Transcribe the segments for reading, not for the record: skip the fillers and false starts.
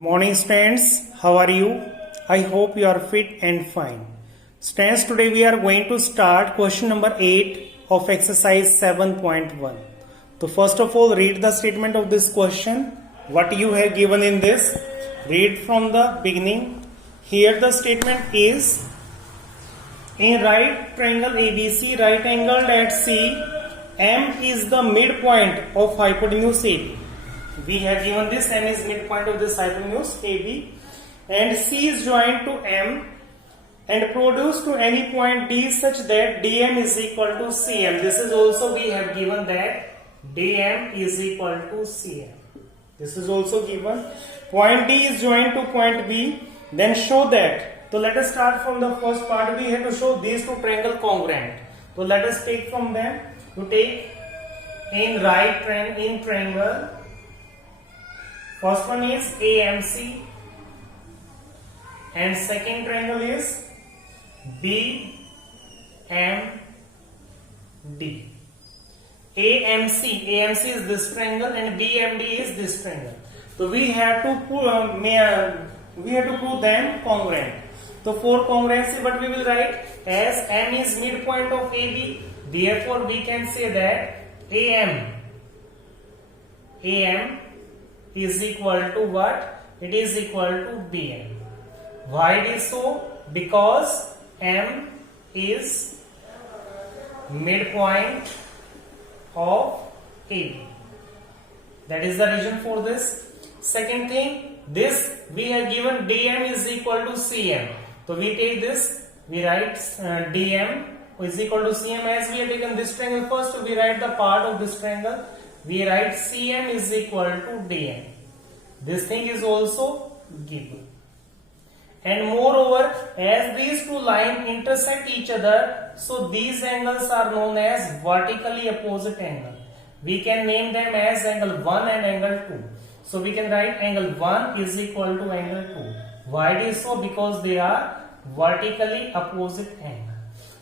Morning students, how are you? I hope you are fit and fine. Students, today we are going to start question number 8 of exercise 7.1. So first of all, read the statement of this question. What you have given in this, read from the beginning. Here the statement is, in right triangle ABC, right angled at C, M is the midpoint of hypotenuse AB. We have given this, M is midpoint of this hypotenuse AB, and C is joined to M and produced to any point D such that DM is equal to CM. This is also we have given that DM is equal to CM. This is also given. Point D is joined to point B, then show that. So let us start from the first part. We have to show these two triangles congruent. So let us take from them. To take in right triangle. First one is AMC and second triangle is BMD. AMC is this triangle and BMD is this triangle. So we have to prove them congruent. So for congruency, what we will write, as M is midpoint of AB, therefore we can say that AM is equal to what? It is equal to BM. Why it is so? Because M is midpoint of AB. That is the reason for this. Second thing, this we have given DM is equal to CM. So we take this, we write DM is equal to CM. As we have taken this triangle first, we write the part of this triangle. We write CM is equal to DM. This thing is also given. And moreover, as these two lines intersect each other, so these angles are known as vertically opposite angle. We can name them as angle 1 and angle 2. So we can write angle 1 is equal to angle 2. Why it is so? Because they are vertically opposite angle.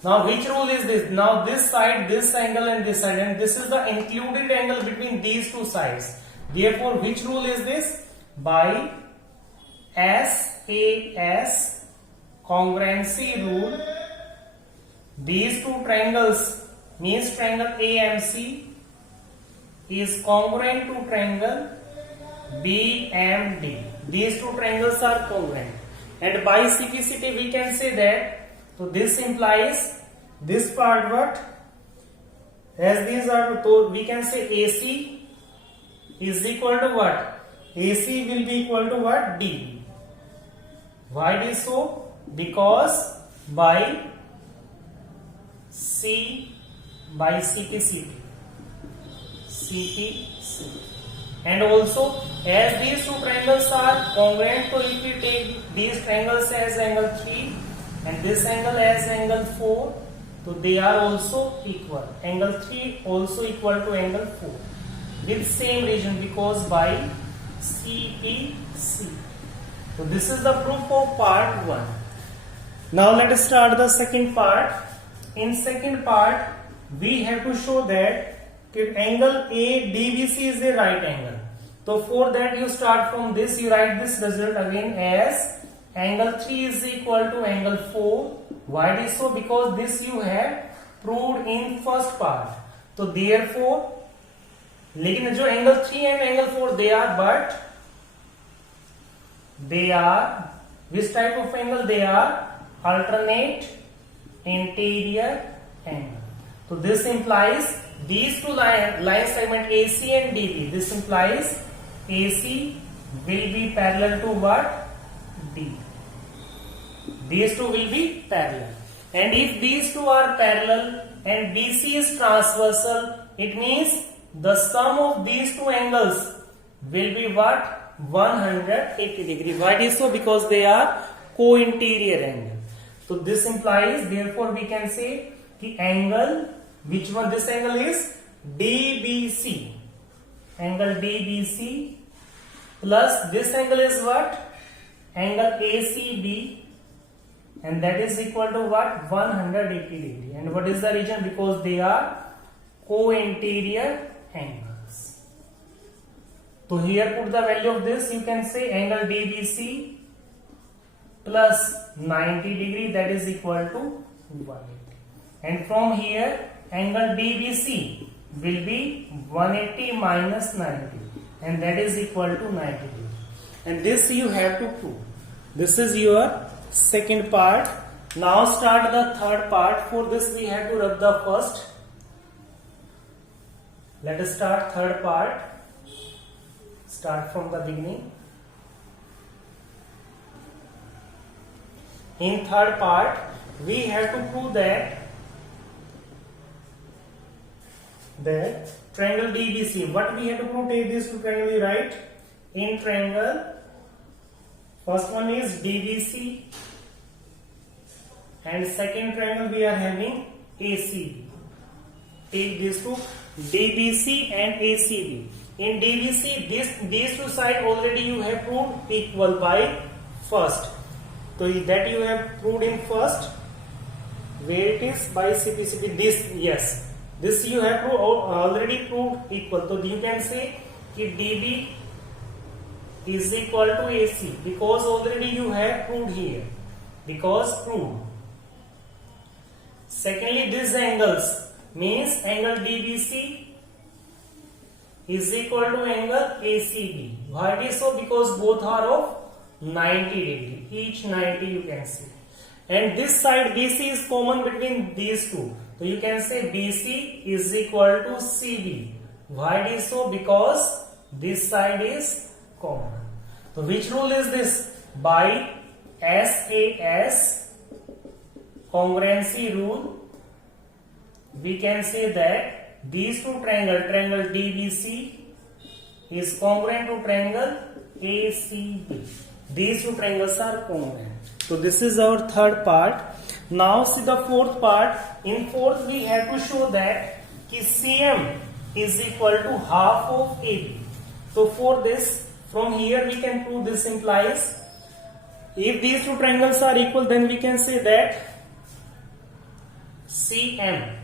Now which rule is this? Now this side, this angle and this side, and this is the included angle between these two sides. Therefore, which rule is this? By SAS congruency rule, these two triangles means triangle AMC is congruent to triangle BMD. These two triangles are congruent, and by simplicity we can say that. So this implies this part what? As these are, so we can say AC is equal to what? AC will be equal to what? D. Why it is so? Because by CPCT. And also, as these two triangles are congruent, so if we take these triangles as angle 3 and this angle as angle 4, so they are also equal. Angle 3 also equal to angle 4 with same region, because by CPC. So this is the proof of part 1. Now let us start the second part. In second part, we have to show that angle ADBC is a right angle. So for that, you start from this, you write this result again as angle 3 is equal to angle 4. Why it is so? Because this you have proved in first part. So therefore, लेकिन जो angle 3 and angle 4 they are which type of angle? They are alternate interior angle. So this implies these two line segment AC and DB. This implies AC will be parallel to what? D. These two will be parallel. And if these two are parallel and BC is transversal, it means the sum of these two angles will be what? 180 degree. Why it is so? Because they are co-interior angle. So this implies, therefore we can say the angle, which one? This angle is DBC. Angle DBC plus this angle is what? Angle ACB, and that is equal to what? 180 degree. And what is the reason? Because they are co-interior angles. So here put the value of this. You can say angle DBC plus 90 degree, that is equal to 180. And from here angle DBC will be 180 minus 90, and that is equal to 90 degree. And this you have to prove. This is your second part. Now start the third part. For this we have to rub the first. Let us start third part. Start from the beginning. In third part we have to prove that triangle DBC. What we have to prove? Take this to triangle, right? In triangle, first one is DBC, and second triangle we are having ACB. Take this to DBC and ACB. In DBC, these two sides already you have proved equal by first. So that you have proved in first. Where it is? By CP. This, yes. This you have already proved equal. So you can say that DB is equal to AC, because already you have proved here. Because proved. Secondly, these angles means angle DBC is equal to angle ACB. Why it is so? Because both are of 90 degree. Each 90 you can see. And this side BC is common between these two. So you can say BC is equal to CB. Why it is so? Because this side is common. So which rule is this? By SAS congruency rule, we can say that these two triangle DBC is congruent to triangle ACB. These two triangles are congruent. So this is our third part. Now see the fourth part. In fourth we have to show that CM is equal to half of AB. So for this, from here we can prove this implies, if these two triangles are equal, then we can say that CM.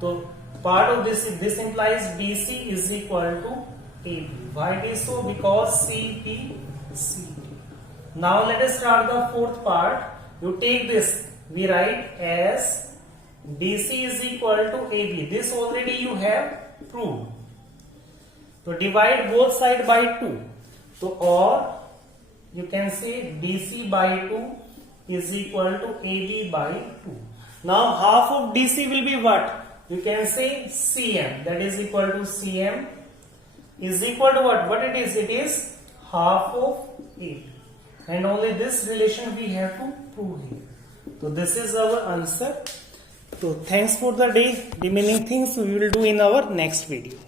So part of this implies BC is equal to AB. Why it is so? Because CP CD. Now let us start the fourth part. You take this, we write as BC is equal to AB. This already you have proved. So divide both sides by 2. So or you can say BC by 2 is equal to AB by 2. Now half of DC will be what? You can say CM, that is equal to CM is equal to what? What it is? It is half of AB. And only this relation we have to prove here. So this is our answer. So thanks for the day. Remaining things we will do in our next video.